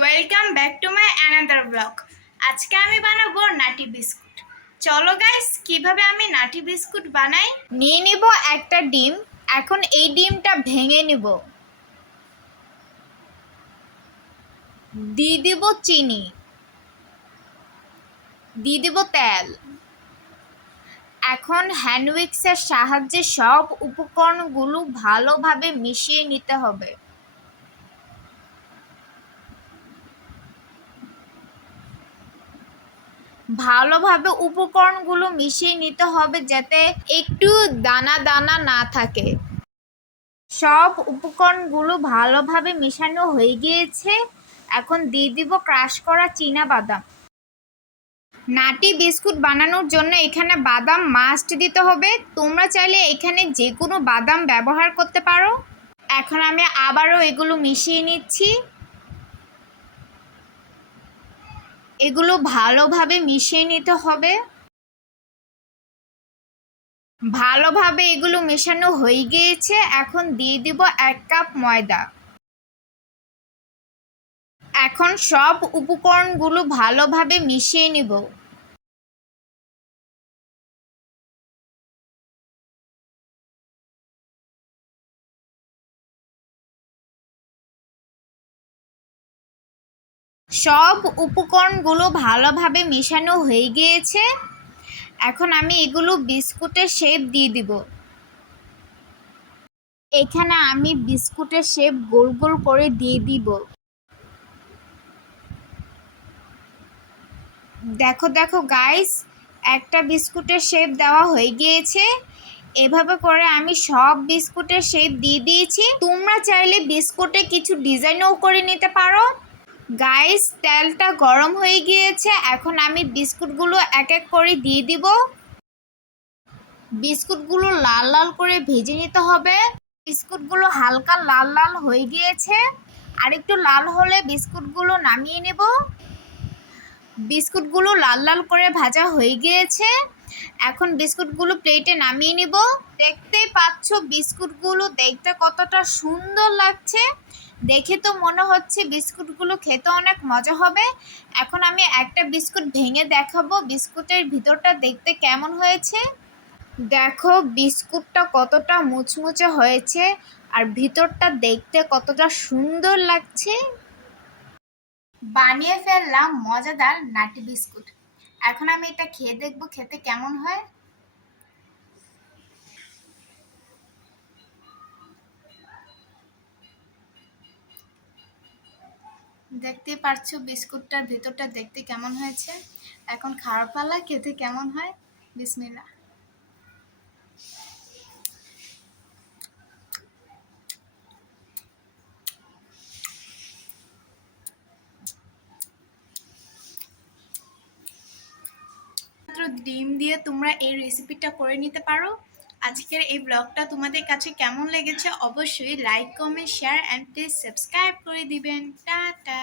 Welcome back to my another blog. আজকে আমি বানাবো নাটি বিস্কুট। চলো গাইস, কিভাবে আমি নাটি বিস্কুট বানাই। নিয়ে নিব একটা ডিম। এখন এই ডিমটা ভেঙে নিব। দিয়ে দিব চিনি, দিয়ে দিব তেল। এখন হ্যান্ড উইক্সের সাহায্যে সব উপকরণগুলো ভালোভাবে মিশিয়ে নিতে হবে। ভালোভাবে উপকরণগুলো মিশিয়ে নিতে হবে যাতে একটু দানা দানা না থাকে। সব উপকরণগুলো ভালোভাবে মেশানো হয়ে গিয়েছে। এখন দিয়ে দিব ক্রাশ করা চীনা বাদাম। নাটি বিস্কুট বানানোর জন্য এখানে বাদাম মাস্ট দিতে হবে। তোমরা চাইলে এখানে যে কোনো বাদাম ব্যবহার করতে পারো। এখন আমি আবারও এগুলো মিশিয়ে নিচ্ছি। এগুলো ভালোভাবে মিশিয়ে নিতে হবে। ভালোভাবে এগুলো মেশানো হয়ে গিয়েছে। এখন দিয়ে দিব 1 কাপ ময়দা। এখন সব উপকরণগুলো ভালোভাবে মিশিয়ে নিব। সব উপকরণগুলো ভালোভাবে মেশানো হয়ে গিয়েছে। এখন আমি এগুলো বিস্কুটের শেপ দিয়ে দিব। এখানে আমি বিস্কুটের শেপ গোল গোল করে দিয়ে দিব। দেখো দেখো গাইস, একটা বিস্কুটের শেপ দেওয়া হয়ে গিয়েছে। এভাবে করে আমি সব বিস্কুটের শেপ দিয়ে দিয়েছি। তোমরা চাইলে বিস্কুটে কিছু ডিজাইনও করে নিতে পারো। গাইস, তেলটা গরম হয়ে গিয়েছে। এখন আমি বিস্কুটগুলো এক এক করে দিয়ে দিব। বিস্কুটগুলো লাল লাল করে ভেজে নিতে হবে। বিস্কুটগুলো হালকা লাল লাল হয়ে গিয়েছে। আর একটু লাল হলে বিস্কুটগুলো নামিয়ে নেব। বিস্কুটগুলো লাল লাল করে ভাজা হয়ে গিয়েছে। এখন বিস্কুটগুলো প্লেটে নামিয়ে নিব। দেখতেই পাচ্ছ বিস্কুটগুলো দেখতে কতটা সুন্দর লাগছে। দেখে তো মনে হচ্ছে বিস্কুটগুলো খেতে অনেক মজা হবে। এখন আমি একটা বিস্কুট ভেঙে দেখাবো বিস্কুটের ভিতরটা দেখতে কেমন হয়েছে। দেখো বিস্কুটটা কতটা মুচমুচে হয়েছে আর ভিতরটা দেখতে কতটা সুন্দর লাগছে। বানিয়ে ফেললাম মজাদার নাটি বিস্কুট। এখন আমি এটা খেয়ে দেখবো খেতে কেমন হয়। দেখতেই পারছো বিস্কুটটার ভেতরটা দেখতে কেমন হয়েছে। এখন খাওয়ার পালা, খেতে কেমন হয়। বিসমিল্লাহ। মাত্র ডিম দিয়ে তোমরা এই রেসিপিটা করে নিতে পারো। আজকের এই ব্লগটা তোমাদের কাছে কেমন লেগেছে অবশ্যই like, comment, share and please subscribe করে দিবেন। টাটা।